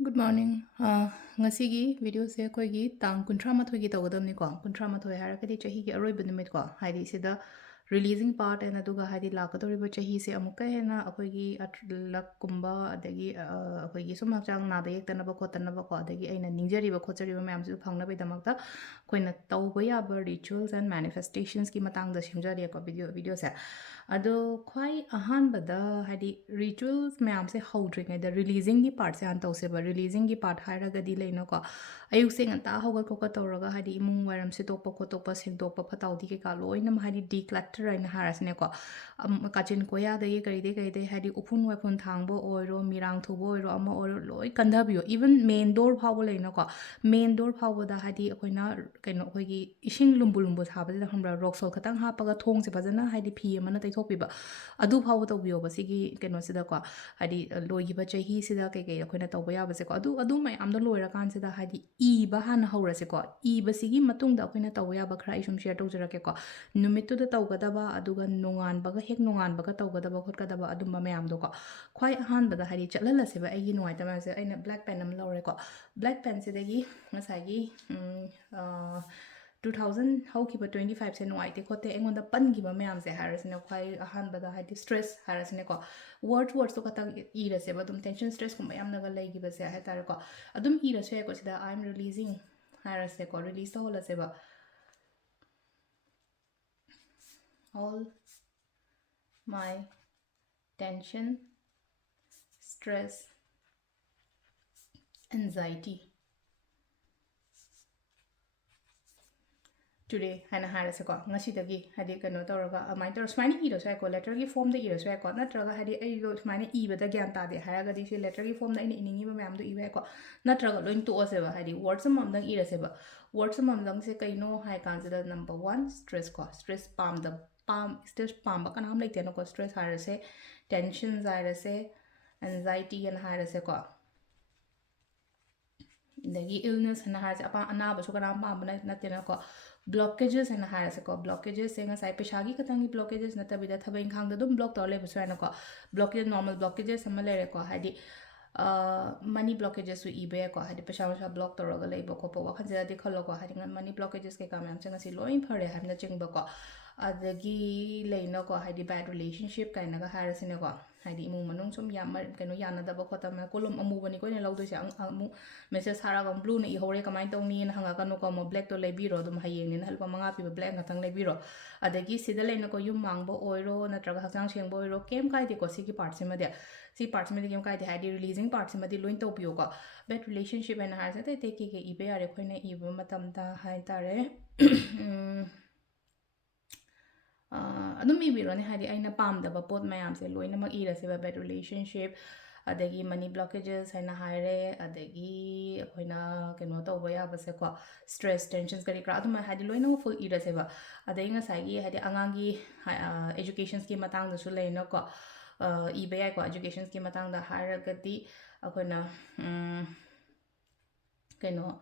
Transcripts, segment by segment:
Good morning. Ngasigi video se akhoi tang 13 gi tawgadamni ko 13 harakadi chahi gi aroiba numit ko haidi sida releasing part and aduga haidi lakadoriba chahi se amukka hena akhoi gi lak kumba adagi akhoi gi sum hakchang nada yektanaba khotanaba ko adagi aina ningjariba khochariba mayam su phangna bai damakta koina tawba yaba rituals and manifestations ki matang da simjari ko video se ado khwai ahan bada haidi rituals mayam se holdring the releasing gi part se an tawse ba releasing gi part hairaga di leina ko ayuk se ngata hogal ko tawraga haidi imung waram se tokpa khotokpa sengdokpa phatawdi ke ka loinam haidi declutter aina harasne ko kachin koya da ye kari de haidi upun wapun thangbo oiro mirang thubo oiro ama oiro loi kandhabiyo even main door phawbo leina ko main door phawbo da haidi akoina kaino akhoi ising lumbu lumbu thabada hambra rock sol khatang hapaga thong se fajana haidi phi amana taithokpiba adu phawbo tawbiyo ba sigi kaino sida ko haidi loigiba chahi sida kai akoina tawba yaba se ko adu mayam da loira kan sida haidi e ba hana haurase ko e ba sigi matung da akoina tawba yaba khara isum share tawjarake ko numitu da tawgadaba aduga nongan baga hek nongan baga tawgadaba khotkadaba adumba mayam do ko khwai ahan bada haidi chatla se ba ai nuai tama se aina black pen am lawre ko black pen se dagi ngasagi 2000 haukiba 25 se nuai te khote engonda pangiba mayam se harasne khwai ahan bada haidi stress harasne ko words to kata ira se ba dum tension stress kuma yam naga laigiba se ha tar ko adum ira se ko sida I am releasing harase ko release to hola se ba all my tension stress anxiety today hana harase ko ngasi dagi hadi kano tawraga amai tor smani iro sai ko letter gi form da iro sai ko natraga hadi ai lo smani iba da gyan ta de haraga di se letter gi form da ini iningi ba mayam do iba ko natraga loin to ase ba hadi words am dang ira se ba words am dang se kaino hai kan da number 1 stress ko stress palm da palm stress palm ba kanam like no ko stress harase tensions harase anxiety and harase ko dagi illness hana harase apa anaba su kanam pa bana natena ko blockages and harase ko blockages se ngasai peshagi katangi blockages natabida thabai khang da dum block to le busa na ko blockage normal blockages sama le ko hadi money blockages su ibe ko hadi pesha pesha block to roga le ko po wakhan jada dikhalo ko hadi money blockages ke kam yam changa si loin phare hamna chingba ko adagi leina ko hadi bad relationship kaina ga harasine ko hadi imung manung sum yam keno yana da ba khota ma kolom amu bani ko ne lawdo se amu message hara gam blue ne i hore kamai tawni na hanga kanu ko mo black to lebiro dum hayeng ne halpa manga pi black ngatang lebiro adagi sida leina ko yum mangbo oiro natraga hakchang sengbo oiro kem kai de ko sigi part se ma de si part se ma de kem kai de hadi releasing part se ma de loin to piyo ko bad relationship and har se te ke ibe are khoine iba matam da hai tare adum ibirone hadi aina pamdaba pot mayam se loinamak iraseba bad relationship adagi money blockages haina haire adagi akoina keno tawba yaba se ko stress tensions kari kra adum hadi loina full iraseba adai ngasai hadi angangi education ki matang da su leina ko ibe ko education ki matang da haragati akoina keno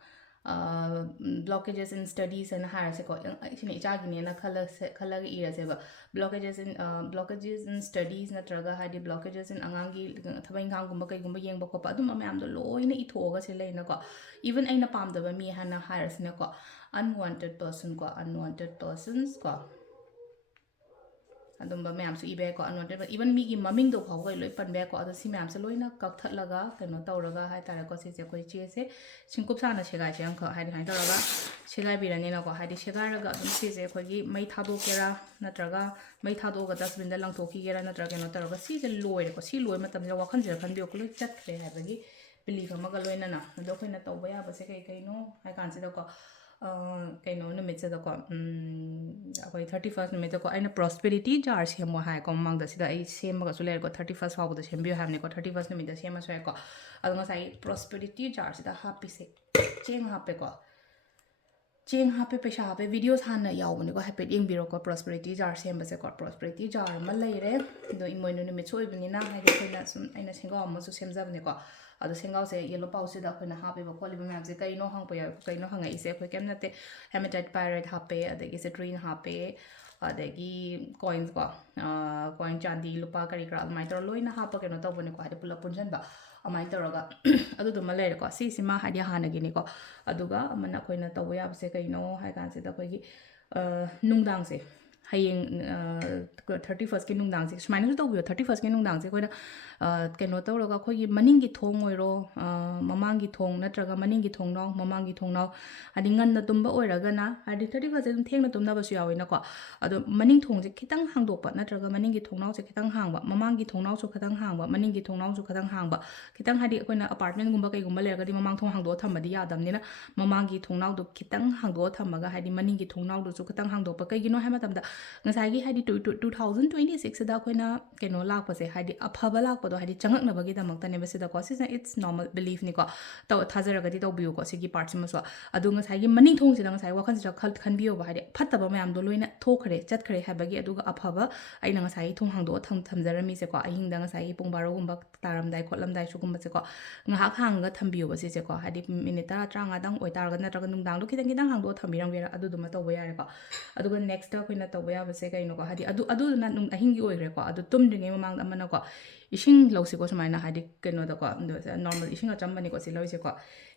blockages in studies and higher se ko actually chagini na khala ira se ba blockages in studies na traga hadi blockages in angangi thabai ngang gumba kai gumba yeng ba ko pa dum amam do loina I thoga se leina ko even aina pam da ba mi hana higher se ne ko unwanted person ko unwanted persons ko adumba mayam su ibe ko unwanted but even mi gi maming do phaw loi pan be ko ado si mayam se loina kak that laga keno tawraga hai tare ko se koi che se singkup sa na segai se am kha hai hai tawraga segai bi rani na ko hai segai raga adum se se khoi gi mai thado kera natraga mai thado ga dustbin da lang thoki gera natraga no tawraga si je loi ko si loi matam ja wakhan je khan bi ko loi chat khre hai bagi belief amaga loina na do khoina tawba ya ba se kai no hai kan se da ko kaino numit se da ko akoi 31st numit ko aina prosperity jar semo hai ko mang da sida ai sema ga su le ko 31st habu da sembio hamne ko 31st numit da sema so ko adunga sai prosperity jar sida happy se cheng happy ko cheng happy pesha happy videos hana yaw ne ko happy ing biro ko prosperity jar sema se ko prosperity jar ma leire do imoinu numit so ibni na hai ko na sum aina singa amma su semjab ne ko ado sengau se yellow pau se da khona hape ba kholi ba map se kai no hang pa ya kai no hanga ise khoi kem na te hematite pirate hape adagi citrine hape adagi coins ko coin chandi lupa kari kra mai tor loina hapa ke no to bone ko hade pula punjan ba ꯑꯗꯨꯃꯥꯏꯅ ꯇꯧꯔꯒ ꯑꯗꯨꯗꯨꯃ ꯂꯩꯔꯦꯀꯣ ꯁꯤꯁꯤꯃ ꯍꯥꯏꯗꯤ ꯍꯥꯟꯅꯒꯤꯅꯤꯀꯣ ꯑꯗꯨꯒ ꯑꯃꯅ ꯑꯩꯈꯣꯏꯅ ꯇꯧꯕ ꯌꯥꯕꯁꯦ ꯀꯩꯅꯣ ꯍꯥꯏ ꯀꯥꯟꯁꯤꯗ ꯑꯩꯈꯣꯏꯒꯤ ꯅꯨꯡꯗꯥꯡꯁꯦ ꯍꯌꯦꯡ 31st ꯅꯨꯡꯗꯥꯡꯁꯦ ꯁꯨꯃꯥꯏꯅꯁꯨ ꯇꯧꯕꯤꯌꯣ 31st ꯅꯨꯡꯗꯥꯡꯁꯦ ꯑꯩꯈꯣꯏꯅ ꯀꯩꯅꯣ ꯇꯧꯔꯒ ꯑꯩꯈꯣꯏꯒꯤ ꯃꯅꯤꯡꯒꯤ ꯊꯣꯡ ꯑꯣꯏꯔꯣ ꯃꯃꯥꯡꯒꯤ ꯊꯣꯡ ꯅꯠꯇ꯭ꯔꯒ ꯃꯅꯤꯡꯒꯤ ꯊꯣꯡꯅꯥꯎ ꯃꯃꯥꯡꯒꯤ ꯊꯣꯡꯅꯥꯎ ꯍꯥꯏꯗꯤ ꯉꯟꯅ ꯇꯨꯝꯕ ꯑꯣꯏꯔꯒꯅ ꯍꯥꯏꯗꯤ 31st ꯑꯗꯨꯝ ꯊꯦꯡꯅ ꯇꯨꯝꯅꯕꯁꯨ ꯌꯥꯎꯋꯤꯅꯀꯣ ꯑꯗꯣ ಮನಿಂಗ್ ꯊꯣꯡꯁꯦ ꯈꯤꯇꯪ ꯍꯥꯡꯗꯣꯛꯄ ꯅꯠꯇ꯭ꯔꯒ ꯃꯅꯤꯡꯒꯤ ꯊꯣꯡꯅꯥꯎꯁꯦ ꯈꯤꯇꯪ ꯍꯥꯡꯕ ꯃꯃꯥꯡꯒꯤ ꯊꯣꯡꯅꯥꯎꯁꯨ ꯈꯤꯇꯪ ꯍꯥꯡꯕ ꯃꯅꯤꯡꯒꯤ ꯊꯣꯡꯅꯥꯎꯁꯨ ꯈꯤꯇꯪ ꯍꯥꯡꯕ ꯈꯤꯇꯪ ꯍꯥꯏꯗꯤ ꯑꯩꯈꯣꯏꯅ ꯑꯄꯥꯔꯠꯃꯦꯟꯒꯨꯝꯕ ꯀꯩꯒꯨꯝꯕ ꯂꯩꯔꯒꯗꯤ ꯃꯃꯥꯡ ꯊꯣꯡ ꯍꯥꯡꯗꯣꯛꯑ ꯊꯝꯕꯗꯤ ꯌꯥꯗꯕꯅꯤꯅ ꯃꯃꯥꯡꯒꯤ ꯊꯣꯡꯅꯥꯎꯗꯣ ꯈꯤꯇꯪ ꯍꯥꯡꯗꯣꯛꯑ ꯊꯝꯃꯒ ꯍꯥꯏꯗꯤ ꯃꯅꯤꯡꯒꯤ ꯊꯣꯡꯅꯥꯎꯗꯨꯁꯨ ꯈꯤꯇꯪ ꯍꯥꯡꯗꯣꯛꯄ ꯀꯩꯒꯤꯅꯣ ꯍꯥꯏ ꯃꯇꯝꯗ ꯉꯁꯥꯏꯒꯤ ꯍꯥꯏꯗꯤ 2026ꯁꯤꯗ ꯑꯩꯈꯣꯏꯅ ꯀꯩꯅꯣ ꯂꯥꯛꯄꯁꯦ ꯍꯥꯏꯗꯤ ꯑꯐꯕ ꯂꯥꯛꯄꯗꯣ ꯍꯥꯏꯗꯤ ꯆꯪꯉꯛꯅꯕꯒꯤꯗꯃꯛꯇꯅꯦꯕ ꯁꯤꯗꯀꯣ ꯁꯤꯁꯤꯅ ꯏꯠꯁ ꯅꯣꯔꯃꯦꯜ ꯕꯤꯂꯤꯐꯅꯤꯀꯣ ꯊꯥꯖꯔꯒꯗꯤ ꯇꯧꯕꯤꯌꯨꯀꯣ ꯁꯤꯒꯤ ꯄꯥꯔꯠꯁꯤꯃꯁꯨ ꯑꯗꯣ ꯉꯁꯥꯏꯒꯤ ꯃꯅꯤꯡ ꯊꯣꯡꯁꯤꯗ ꯉꯁꯥꯏ ꯋꯥꯈꯜꯁꯤꯗ ꯈꯟꯕꯤꯌꯣꯕ ꯍꯥꯏꯗꯤ ꯐꯠꯇꯕ ꯃꯌꯥꯝꯗꯣ ꯂꯣꯏꯅ ꯊꯣꯛꯈ꯭ꯔꯦ ꯆꯠꯈ꯭ꯔꯦ ꯍꯥꯏꯕꯒꯤ ꯑꯗꯨꯒ ꯑꯐꯕ ꯑꯩꯅ ꯉꯁꯥꯏꯒꯤ ꯊꯣꯡ ꯍꯥꯡꯗꯣꯛꯑ ꯊꯝꯖꯔꯝꯃꯤꯁꯦꯀꯣ ꯑꯍꯤꯡꯗ ꯉꯁꯥꯏꯒꯤ ꯄꯨꯡ 12ꯒꯨꯝꯕ ꯇꯥꯔꯝꯗꯥꯏ ꯈꯣꯠꯂꯝꯗꯥꯏ ꯁꯤꯒꯨꯝꯕꯁꯦꯀꯣ ꯉꯥꯏꯍꯥꯛ ꯍꯥꯡꯉꯒ ꯊꯝꯕꯤꯌꯣꯕ ꯁꯤꯁꯦꯀꯣ ꯍꯥꯏꯗꯤ ꯃꯤꯅꯤꯠ 10-15ꯗꯪ ꯑꯣꯏꯇꯥꯔꯒ ꯅꯠꯇ꯭ꯔꯒ ꯅꯨꯡꯗꯥꯡꯗꯣ ꯈꯤꯇꯪ ꯈꯤꯇꯪ ꯍꯥꯡꯗꯣꯛꯑ ꯊꯝꯕꯤꯔꯝꯒꯦꯔꯥ ꯑꯗꯨꯗꯨꯃ ꯇꯧꯕ ꯌꯥꯔꯦꯀꯣ ꯑꯗꯨꯒ ꯅꯦꯛꯁꯇ ꯑꯩꯈꯣꯏꯅ ꯇꯧꯕ ꯌꯥꯕꯁꯦ ꯀꯩꯅꯣꯀꯣ ꯍꯥꯏꯗꯤ ꯑꯗꯨꯗꯨꯅ ꯑꯍꯤꯡꯒꯤ ꯑꯣꯏꯈ꯭ꯔꯦꯀꯣ ꯑꯗꯨ ꯇꯨꯝꯗ꯭ꯔꯤꯉꯩ ꯃꯃꯥꯡꯗ ꯑꯃꯅꯀꯣ ꯏꯁꯤꯡ ꯂꯧꯁꯤꯀꯣ ꯁꯨꯃꯥꯏꯅ ꯍꯥꯏꯗꯤ ꯀꯩꯅꯣꯗꯀꯣ ꯅꯣꯔꯃꯦꯜ ꯏꯁꯤꯡ ꯑꯆꯝꯕꯅꯤꯀꯣ ꯁꯤ ꯂꯧꯔꯤꯁꯦꯀꯣ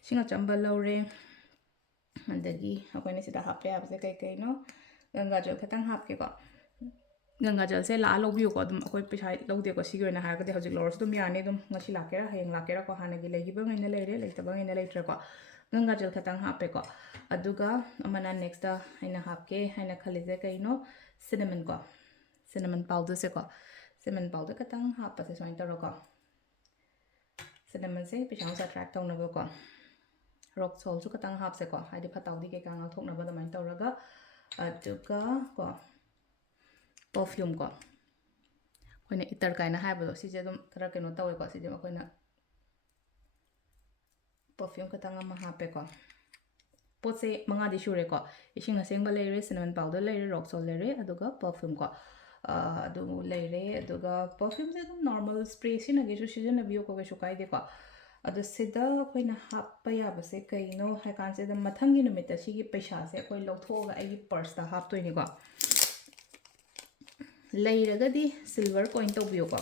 ꯏꯁꯤꯡ ꯑꯆꯝꯕ ꯂꯧꯔꯦ ꯑꯗꯒꯤ ꯑꯩꯈꯣꯏꯅ ꯁꯤꯗ ꯍꯥꯞꯄ ꯌꯥꯕꯁꯦ ꯀꯩꯅꯣ ꯒꯪꯒꯥꯖꯜ ꯈꯤꯇꯪ ꯍꯥꯞꯀꯦꯀꯣ ꯒꯪꯒꯥꯖꯜꯁꯦ ꯂꯥꯛꯑ ꯂꯧꯕꯤꯌꯨꯀꯣ ꯑꯗꯨꯝ ꯑꯩꯈꯣꯏ ꯄꯩꯁꯥ ꯂꯧꯗꯦꯀꯣ ꯁꯤꯒꯤ ꯑꯣꯏꯅ ꯍꯥꯏꯔꯒꯗꯤ ꯍꯧꯖꯤꯛ ꯂꯧꯔꯁꯨ ꯑꯗꯨꯝ ꯌꯥꯅꯤ ꯑꯗꯨꯝ ꯉꯁꯤ ꯂꯥꯛꯀꯦꯔꯥ ꯍꯌꯦꯡ ꯂꯥꯛꯀꯦꯔꯥꯀꯣ ꯍꯥꯟꯅꯒꯤ ꯂꯩꯈꯤꯕꯉꯩꯅ ꯂꯩꯔꯦ ꯂꯩꯇꯕꯉꯩꯅ ꯂꯩꯇ꯭ꯔꯦꯀꯣ ꯒꯪꯒꯥꯖꯜ ꯈꯤꯇꯪ ꯍꯥꯞꯄꯦꯀꯣ ꯑꯗꯨꯒ ꯑꯃꯅ ꯅꯦꯛꯁꯇ ꯑꯩꯅ ꯍꯥꯞꯀꯦ ꯍꯥꯏꯅ ꯈꯜꯂꯤꯁꯦ ꯀꯩꯅꯣ ꯁꯤꯅꯃꯟꯀꯣ ꯁꯤꯅꯃꯟ ꯄꯥꯎꯗꯔꯁꯦꯀꯣ ꯁꯤꯅꯃꯟ ꯄꯥꯎꯗꯔ ꯈꯤꯇꯪ ꯍꯥꯞꯄꯁꯦ ꯁꯨꯃꯥꯏꯅ ꯇꯧꯔꯒꯀꯣ ꯁꯤꯅꯃꯟꯁꯦ ꯄꯩꯁꯥ ꯅꯨꯡꯁꯥ ꯑꯦꯇ꯭ꯔꯦꯛ ꯇꯧꯅꯕꯀꯣ ꯔꯣꯛ ꯁꯣꯜꯁꯨ ꯈꯤꯇꯪ ꯍꯥꯞꯁꯦꯀꯣ ꯍꯥꯏꯗꯤ ꯐꯠꯇ ꯍꯥꯎꯊꯤ ꯀꯩꯀꯥ ꯉꯥꯛꯊꯣꯛꯅꯕ ꯑꯗꯨꯃꯥꯏꯅ ꯇꯧꯔꯒ ꯑꯗꯨꯒ ꯀꯣ ꯄꯔꯐ꯭ꯌꯨꯝ ꯀꯣ ꯑꯩꯈꯣꯏꯅ ꯏꯇꯔ ꯀꯥꯏꯅ ꯍꯥꯏꯕꯗꯣ ꯁꯤꯁꯦ ꯑꯗꯨꯝ ꯈꯔ ꯀꯩꯅꯣ ꯇꯧꯋꯦꯀꯣ ꯁꯤꯁꯦ ꯑꯩꯈꯣꯏꯅ ꯄꯔꯐ꯭ꯌꯨꯝ ꯈꯤꯇꯪ ꯑꯃ ꯍꯥꯞꯄꯦꯀꯣ ꯄꯣꯠꯁꯦ 5ꯗꯤ ꯁꯨꯔꯦꯀꯣ ꯏꯁꯤꯡ ꯑꯁꯦꯡꯕ ꯂꯩꯔꯦ ꯁꯤꯅꯃꯟ ꯄꯥꯎꯗꯔ ꯂꯩꯔꯦ ꯔꯣꯛ ꯁꯣꯜ ꯂꯩꯔꯦ ꯑꯗꯨꯒ ꯄꯔꯐ꯭ꯌꯨꯝ ꯀꯣ ꯑꯗꯨ ꯂꯩꯔꯦ ꯑꯗꯨꯒ ꯄꯔꯐ꯭ꯌꯨꯝꯁꯦ ꯑꯗꯨꯝ ꯅꯣꯔꯃꯦꯜ ꯁ꯭ꯄ꯭ꯔꯦ ꯁꯤꯅꯒꯤꯁꯨ ꯁꯤꯖꯤꯟꯅꯕꯤꯌꯨꯀꯣ ꯀꯩꯁꯨ ꯀꯥꯏꯗꯦꯀꯣ ꯑꯗꯣ ꯁꯤꯗ ꯑꯩꯈꯣꯏꯅ ꯍꯥꯞꯄ ꯌꯥꯕꯁꯦ ꯀꯩꯅꯣ ꯍꯥꯏ ꯀꯥꯟꯁꯤꯗ ꯃꯊꯪꯒꯤ ꯅꯨꯃꯤꯠꯇ ꯁꯤꯒꯤ ꯄꯩꯁꯥꯁꯦ ꯑꯩꯈꯣꯏ ꯂꯧꯊꯣꯛꯑꯒ ꯑꯩꯒꯤ ꯄꯔꯁꯇ ꯍꯥꯞꯇꯣꯏꯅꯤꯀꯣ ꯂꯩꯔꯒꯗꯤ ꯁꯤꯜꯚꯔ ꯀꯣꯏꯟ ꯇꯧꯕꯤꯌꯨꯀꯣ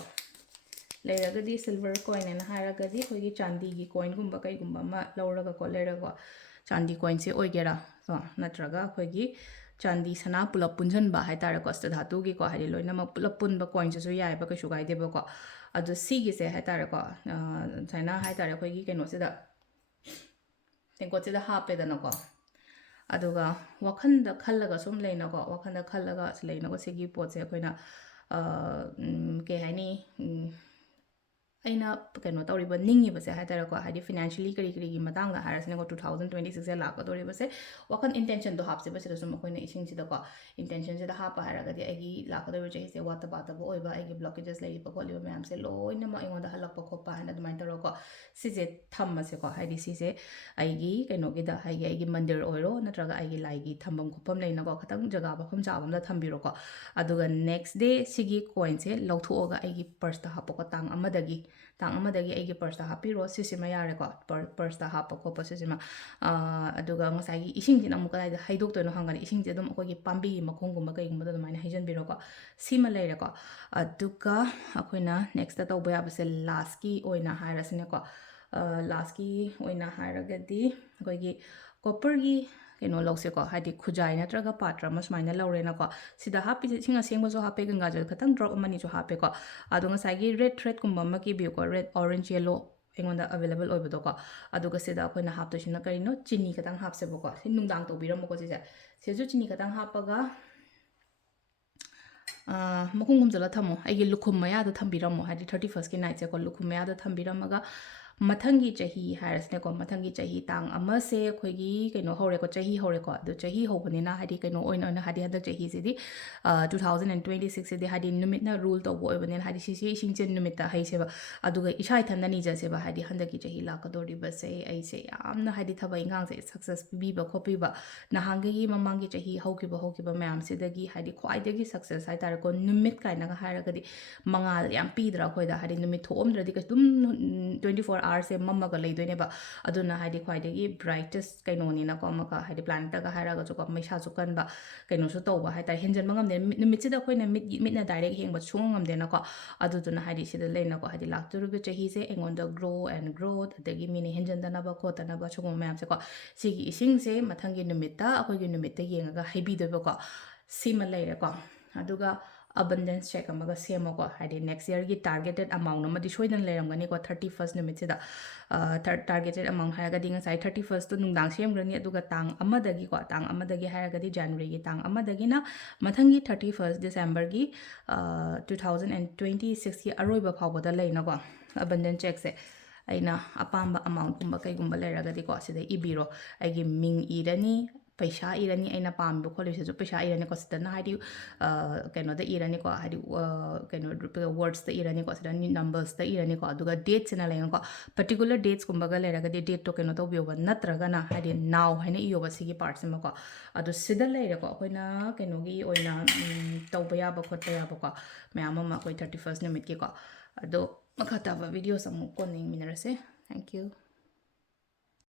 ꯂꯩꯔꯒꯗꯤ ꯁꯤꯜꯚꯔ ꯀꯣꯏꯟ ꯍꯥꯏꯅ ꯍꯥꯏꯔꯒꯗꯤ ꯑꯩꯈꯣꯏꯒꯤ ꯆꯥꯟꯗꯤꯒꯤ ꯀꯣꯏꯟꯒꯨꯝꯕ ꯀꯩꯒꯨꯝꯕ ꯑꯃ ꯂꯧꯔꯒꯀꯣ ꯂꯩꯔꯒꯀꯣ ꯆꯥꯟꯗꯤ ꯀꯣꯏꯟꯁꯦ ꯑꯣꯏꯒꯦꯔꯥ ꯀꯣ ꯅꯠꯇ꯭ꯔꯒ ꯑꯩꯈꯣꯏꯒꯤ ꯆꯥꯟꯗꯤ ꯁꯅꯥ ꯄꯨꯂꯞ ꯄꯨꯟꯁꯤꯟꯕ ꯍꯥꯏꯇꯥꯔꯦꯀꯣ ꯙꯥꯇꯨꯒꯤꯀꯣ ꯍꯥꯏꯗꯤ ꯂꯣꯏꯅꯃꯛ ꯄꯨꯂꯞ ꯄꯨꯟꯕ ꯀꯣꯏꯟꯁꯤꯁꯨ ꯌꯥꯏꯑꯕ ꯀꯩꯁꯨ ꯀꯥꯏꯗꯦꯕꯀꯣ ꯑꯗꯣ ꯁꯤꯒꯤꯁꯦ ꯍꯥꯏꯇꯥꯔꯦꯀꯣ ꯁꯨꯃꯥꯏꯅ ꯍꯥꯏꯇꯥꯔꯦ ꯑꯩꯈꯣꯏꯒꯤ ꯀꯩꯅꯣꯁꯤꯗ ꯇꯦꯡꯀꯣꯠꯁꯤꯗ ꯍꯥꯞꯄꯦꯗꯅꯀꯣ ꯑꯗꯨꯒ ꯋꯥꯈꯟꯗ ꯈꯜꯂꯒ ꯁꯨꯝ ꯂꯩꯅꯀꯣ ꯋꯥꯈꯟꯗ ꯈꯜꯂꯒ ꯂꯩꯅꯀꯣ ꯁꯤꯒꯤ ꯄꯣꯠꯁꯦ ꯑꯩꯈꯣꯏꯅ ꯀꯩ ꯍꯥꯏꯅꯤ ꯑꯩꯅ ꯀꯩꯅꯣ ꯇꯧꯔꯤꯕ ꯅꯤꯡꯉꯤꯕꯁꯦ ꯍꯥꯏꯇꯥꯔꯦꯀꯣ ꯍꯥꯏꯗꯤ ꯐꯤꯅꯥꯟꯁꯤꯌꯦꯂꯤ ꯀꯔꯤꯒꯤ ꯃꯇꯥꯡꯗ ꯍꯥꯏꯔꯁꯤꯅꯦꯀꯣ 2026ꯁꯦ ꯂꯥꯛꯀꯗꯧꯔꯤꯕꯁꯦ ꯋꯥꯈꯜ ꯏꯟꯇꯦꯟꯁꯟꯗꯣ ꯍꯥꯞꯁꯦꯕ ꯁꯤꯗ ꯁꯨꯝ ꯑꯩꯈꯣꯏꯅ ꯏꯁꯤꯡꯁꯤꯗꯀꯣ ꯏꯟꯇꯦꯟꯁꯟꯁꯤꯗ ꯍꯥꯞꯄ ꯍꯥꯏꯔꯒꯗꯤ ꯑꯩꯒꯤ ꯂꯥꯛꯀꯗꯧꯔꯤꯕ ꯆꯍꯤꯁꯦ ꯋꯥꯠꯇ ꯄꯥꯠꯇꯕ ꯑꯣꯏꯕ ꯑꯩꯒꯤ ꯕ꯭ꯂꯣꯀꯦꯖꯦꯁ ꯂꯩꯔꯤꯕ ꯈꯣꯠꯂꯤꯕ ꯃꯌꯥꯝꯁꯦ ꯂꯣꯏꯅꯃꯛ ꯑꯩꯉꯣꯟꯗ ꯍꯜꯂꯛꯄ ꯈꯣꯠꯄ ꯍꯥꯏꯅ ꯑꯗꯨꯃꯥꯏꯅ ꯇꯧꯔꯒꯀꯣ ꯁꯤꯁꯦ ꯊꯝꯃꯁꯦꯀꯣ ꯍꯥꯏꯗꯤ ꯁꯤꯁꯦ ꯑꯩꯒꯤ ꯀꯩꯅꯣꯒꯤꯗ ꯑꯩꯒꯤ ꯃꯟꯗꯤꯔ ꯑꯣꯏꯔꯣ ꯅꯠꯇ꯭ꯔꯒ ꯑꯩꯒꯤ ꯂꯥꯏꯒꯤ ꯊꯝꯐꯝ ꯈꯣꯠꯐꯝ ꯂꯩꯅꯀꯣ ꯈꯤꯇꯪ ꯖꯒꯥ ꯃꯐꯝ ꯆꯥꯕ ꯑꯃꯗ ꯊꯝꯕꯤꯔꯣꯀꯣ ꯑꯗꯨꯒ ꯅꯦꯛꯁ ꯗꯦ ꯁꯤꯒꯤ ꯀꯣꯏꯟꯁꯦ ꯂꯧꯊꯣꯛꯑꯒ ꯑꯩꯒꯤ ꯄꯔꯁꯇ ꯍꯥꯞꯄꯣꯀꯣ ꯇꯥꯡ ꯑꯃꯗꯒꯤ ꯑꯩꯒꯤ ꯄꯔꯁꯇ ꯍꯥꯞꯄꯤꯔꯣ ꯁꯤꯁꯤꯃ ꯌꯥꯔꯦꯀꯣ ꯄꯔꯁꯇ ꯍꯥꯞꯄ ꯈꯣꯠꯄ ꯁꯤꯁꯤꯃ ꯑꯗꯨꯒ ꯉꯁꯥꯏꯒꯤ ꯏꯁꯤꯡꯁꯤꯅ ꯑꯃꯨꯛ ꯀꯗꯥꯏꯗ ꯍꯩꯗꯣꯛꯇꯣꯏꯅೋ ꯍꯪꯒꯅꯤ ꯏꯁꯤꯡꯁꯦ ꯑꯗꯨꯝ ꯑꯩꯈꯣꯏꯒꯤ ꯄꯥꯝꯕꯤꯒꯤ ꯃꯈꯣꯡꯒꯨꯝꯕ ꯀꯩꯒꯨꯝꯕꯗ ꯑꯗꯨꯃꯥꯏꯅ ꯍꯩꯖꯤꯟꯕꯤꯔꯣꯀꯣ ꯁꯤꯃ ꯂꯩꯔꯦꯀꯣ ꯑꯗꯨꯒ ꯑꯩꯈꯣꯏꯅ ꯅꯦꯛꯁꯇ ꯇꯧꯕ ꯌꯥꯕꯁꯦ ꯂꯥꯁꯀꯤ ꯑꯣꯏꯅ ꯍꯥꯏꯔꯁꯤꯅꯦꯀꯣ ꯂꯥꯁꯀꯤ ꯑꯣꯏꯅ ꯍꯥꯏꯔꯒꯗꯤ ꯑꯩꯈꯣꯏꯒꯤ ꯀꯣꯄꯔꯒꯤ ꯀꯩꯅꯣ ꯂꯧꯁꯦꯀꯣ ꯍꯥꯏꯗꯤ ꯈꯨꯖꯥꯏ ꯅꯠꯇ꯭ꯔꯒ ꯄꯥꯇ꯭ꯔ ꯑꯃ ꯁꯨꯃꯥꯏꯅ ꯂꯧꯔꯦꯅꯀꯣ ꯁꯤꯗ ꯍꯥꯞꯄꯤꯁꯦ ꯏꯁꯤꯡ ꯑꯁꯦꯡꯕꯁꯨ ꯍꯥꯞꯄꯦ ꯒꯪꯒꯥꯖꯜ ꯈꯤꯇꯪ ꯗ꯭ꯔꯣꯞ ꯑꯃꯅꯤꯁꯨ ꯍꯥꯞꯄꯦꯀꯣ ꯑꯗꯣ ꯉꯁꯥꯏꯒꯤ ꯔꯦꯗ ꯊ꯭ꯔꯦꯗꯀꯨꯝꯕ ꯑꯃ ꯀꯤꯕꯤꯌꯨꯀꯣ ꯔꯦꯗ ꯑꯣꯔꯦꯟꯖ ꯌꯦꯜꯂꯣ ꯑꯩꯉꯣꯟꯗ ꯑꯦꯕꯥꯏꯂꯦꯕꯜ ꯑꯣꯏꯕꯗꯣꯀꯣ ꯑꯗꯨꯒ ꯁꯤꯗ ꯑꯩꯈꯣꯏꯅ ꯍꯥꯞꯇꯣꯏꯁꯤꯅ ꯀꯔꯤꯅꯣ ꯆꯤꯅꯤ ꯈꯤꯇꯪ ꯍꯥꯞꯁꯦꯕꯀꯣ ꯁꯤ ꯅꯨꯡꯗꯥꯡ ꯇꯧꯕꯤꯔꯝꯃꯣꯀꯣ ꯁꯤꯁꯦ ꯁꯤꯁꯨ ꯆꯤꯅꯤ ꯈꯤꯇꯪ ꯍꯥꯞꯄꯒ ꯃꯈꯨꯝ ꯈꯨꯝꯖꯤꯜꯂ ꯊꯝꯃꯣ ꯑꯩꯒꯤ ꯂꯨꯈꯨꯝ ꯃꯌꯥꯗ ꯊꯝꯕꯤꯔꯝꯃꯣ ꯍꯥꯏꯗꯤ 31st ꯅꯥꯏꯠꯁꯦꯀꯣ ꯂꯨꯈꯨꯝ ꯃꯌꯥꯗ ꯊꯝꯕꯤꯔꯝꯃꯒ ꯃꯊꯪꯒꯤ ꯆꯍꯤ ꯍꯥꯏꯔꯁꯤꯅꯦꯀꯣ ꯃꯊꯪꯒꯤ ꯆꯍꯤ ꯇꯥꯡ ꯑꯃꯁꯦ ꯑꯩꯈꯣꯏꯒꯤ ꯀꯩꯅꯣ ꯍꯧꯔꯦꯀꯣ ꯆꯍꯤ ꯍꯧꯔꯦꯀꯣ ꯑꯗꯣ ꯆꯍꯤ ꯍꯧꯕꯅꯤꯅ ꯍꯥꯏꯗꯤ ꯀꯩꯅꯣ ꯑꯣꯏꯅ ꯍꯥꯏꯗꯤ ꯍꯟꯗꯛ ꯆꯍꯤꯁꯤꯗꯤ 2026ꯁꯤꯗꯤ ꯍꯥꯏꯗꯤ ꯅꯨꯃꯤꯠꯅ ꯔꯨꯜ ꯇꯧꯕ ꯑꯣꯏꯕꯅꯤꯅ ꯍꯥꯏꯗꯤ ꯁꯤꯁꯦ ꯏꯁꯤꯡꯁꯦ ꯅꯨꯃꯤꯠꯇ ꯍꯩꯁꯦꯕ ꯑꯗꯨꯒ ꯏꯁꯥ ꯏꯊꯟꯗ ꯅꯤꯖꯁꯦꯕ ꯍꯥꯏꯗꯤ ꯍꯟꯗꯛꯀꯤ ꯆꯍꯤ ꯂꯥꯛꯀꯗꯧꯔꯤꯕꯁꯦ ꯑꯩꯁꯦ ꯌꯥꯝꯅ ꯍꯥꯏꯗꯤ ꯊꯕꯛ ꯏꯪꯈꯥꯡꯁꯦ ꯁꯛꯁꯦꯁ ꯄꯤꯕꯤꯕ ꯈꯣꯠꯄꯤꯕ ꯅꯍꯥꯟꯒꯩ ꯃꯃꯥꯡꯒꯤ ꯆꯍꯤ ꯍꯧꯈꯤꯕ ꯃꯌꯥꯝꯁꯤꯗꯒꯤ ꯍꯥꯏꯗꯤ ꯈ꯭ꯋꯥꯏꯗꯒꯤ ꯁꯛꯁꯦꯁ ꯍꯥꯏꯇꯥꯔꯦꯀꯣ ꯅꯨꯃꯤꯠ ꯀꯥꯏꯅꯒ ꯍꯥꯏꯔꯒꯗꯤ ꯃꯉꯥꯜ ꯌꯥꯝ ꯄꯤꯗ꯭ꯔꯥ ꯑꯩꯈꯣꯏꯗ ꯍꯥꯏꯗꯤ ꯅꯨꯃꯤꯠ ꯊꯣꯛꯑꯝꯗ꯭ꯔꯗꯤ ꯑꯗꯨꯝ 24 ꯑꯥꯔꯁꯦ ꯃꯝꯃꯒ ꯂꯩꯗꯣꯏꯅꯦꯕ ꯑꯗꯨꯅ ꯍꯥꯏꯗꯤ ꯈ꯭ꯋꯥꯏꯗꯒꯤ ꯕ꯭ꯔꯥꯏꯇꯦꯁ ꯀꯩꯅꯣꯅꯤꯅꯀꯣ ꯑꯃꯨꯛꯀ ꯍꯥꯏꯗꯤ ꯄ꯭ꯂꯥꯅꯦꯠꯇꯒ ꯍꯥꯏꯔꯒꯁꯨꯀꯣ ꯃꯩꯁꯥꯁꯨ ꯀꯟꯕ ꯀꯩꯅꯣꯁꯨ ꯇꯧꯕ ꯍꯥꯏꯇꯥꯔꯦ ꯍꯦꯟꯖꯟꯕ ꯉꯝꯗꯦ ꯅꯨꯃꯤꯠꯁꯤꯗ ꯑꯩꯈꯣꯏꯅ ꯃꯤꯠꯅ ꯗꯥꯏꯔꯦꯛ ꯌꯦꯡꯕ ꯁꯨꯡꯉꯝ ꯉꯝꯗꯦꯅꯀꯣ ꯑꯗꯨꯗꯨꯅ ꯍꯥꯏꯗꯤ ꯁꯤꯗ ꯂꯩꯅꯀꯣ ꯍꯥꯏꯗꯤ ꯂꯥꯛꯇꯣꯔꯤꯕ ꯆꯍꯤꯁꯦ ꯑꯩꯉꯣꯟꯗ ꯒ꯭ꯔꯣ ꯑꯦꯟ ꯒ꯭ꯔꯣꯠ ꯑꯗꯒꯤ ꯃꯤꯅ ꯍꯦꯟꯖꯟꯗꯅꯕ ꯈꯣꯠꯇꯅꯕ ꯁꯤꯒꯨꯝꯕ ꯃꯌꯥꯝꯁꯦꯀꯣ ꯁꯤꯒꯤ ꯏꯁꯤꯡꯁꯦ ꯃꯊꯪꯒꯤ ꯅꯨꯃꯤꯠꯇ ꯑꯩꯈꯣꯏꯒꯤ ꯅꯨꯃꯤꯠꯇ ꯌꯦꯡꯉꯒ ꯍꯩꯕꯤꯗꯣꯏꯕꯀꯣ ꯁꯤꯃ ꯂꯩꯔꯦꯀꯣ ꯑꯗꯨꯒ abundance check ꯑꯃꯒ ꯁꯦꯝꯃꯣꯀꯣ ꯍꯥꯏꯗꯤ next yearꯒꯤ targeted amount ꯑꯃꯗꯤ ꯁꯣꯏꯗꯅ ꯂꯩꯔꯝꯒꯅꯤꯀꯣ 31st ꯅꯨꯃꯤꯠꯁꯤꯗ targeted amount ꯍꯥꯏꯔꯒꯗꯤ ꯉꯁꯥꯏ 31st ꯅꯨꯡꯗꯥꯡ ꯁꯦꯝꯈ꯭ꯔꯅꯤ ꯑꯗꯨꯒ ꯇꯥꯡ ꯑꯃꯗꯒꯤꯀꯣ ꯇꯥꯡ ꯑꯃꯗꯒꯤ ꯍꯥꯏꯔꯒꯗꯤ ꯖꯅꯋꯥꯔꯤꯒꯤ ꯇꯥꯡ ꯑꯃꯗꯒꯤꯅ ꯃꯊꯪꯒꯤ 31st ꯗꯤꯁꯦꯝꯕꯔꯒꯤ 2026ꯒꯤ ꯑꯔꯣꯏꯕ ꯐꯥꯎꯕꯗ ꯂꯩꯅꯀꯣ abundance checkꯁꯦ ꯑꯩꯅ ꯑꯄꯥꯝꯕ ꯑꯃꯥꯎꯟꯠꯀꯨꯝꯕ ꯀꯩꯒꯨꯝꯕ ꯂꯩꯔꯒꯗꯤꯀꯣ ꯁꯤꯗ ꯏꯕꯤꯔꯣ ꯑꯩꯒꯤ ꯃꯤꯡ ꯏꯔꯅꯤ ꯄꯩꯁꯥ ꯏꯔꯅꯤ ꯑꯩꯅ ꯄꯥꯝꯃꯤꯕ ꯈꯣꯠꯂꯤꯁꯤꯁꯨ ꯄꯩꯁꯥ ꯏꯔꯅꯤꯀꯣ ꯁꯤꯗꯅ ꯍꯥꯏꯗꯤ ꯀꯩꯅꯣꯗ ꯏꯔꯅꯤꯀꯣ ꯍꯥꯏꯗꯤ ꯀꯩꯅꯣ ꯋꯔꯗꯁꯇ ꯏꯔꯅꯤꯀꯣ ꯁꯤꯗ ꯅꯝꯕꯔꯁꯇ ꯏꯔꯅꯤꯀꯣ ꯑꯗꯨꯒ ꯗꯦꯠꯁꯤꯅ ꯂꯩꯅꯀꯣ ꯄꯔꯇꯤꯀꯨꯂꯔ ꯗꯦꯠꯁꯀꯨꯝꯕꯒ ꯂꯩꯔꯒꯗꯤ ꯗꯦꯠꯇꯣ ꯀꯩꯅꯣ ꯇꯧꯕꯤꯌꯣꯕ ꯅꯠꯇ꯭ꯔꯒꯅ ꯍꯥꯏꯗꯤ ꯅꯥꯎ ꯍꯥꯏꯅ ꯏꯌꯣꯕ ꯁꯤꯒꯤ ꯄꯥꯔꯠꯁꯤꯃꯀꯣ ꯑꯗꯣ ꯁꯤꯗ ꯂꯩꯔꯦꯀꯣ ꯑꯩꯈꯣꯏꯅ ꯀꯩꯅꯣꯒꯤ ꯑꯣꯏꯅ ꯇꯧꯕ ꯌꯥꯕ ꯈꯣꯠꯄ ꯌꯥꯕꯀꯣ ꯃꯌꯥꯝ ꯑꯃ ꯑꯩꯈꯣꯏ 31st ꯅꯨꯃꯤꯠꯀꯤꯀꯣ ꯑꯗꯣ ꯃꯈꯥ ꯇꯥꯕ ꯚꯤꯗꯤꯑꯣꯁ ꯑꯃꯨꯛ ꯀꯣꯟꯅ ꯌꯦꯡꯃꯤꯟꯅꯔꯁꯦ ꯊꯦꯡꯛ ꯌꯨ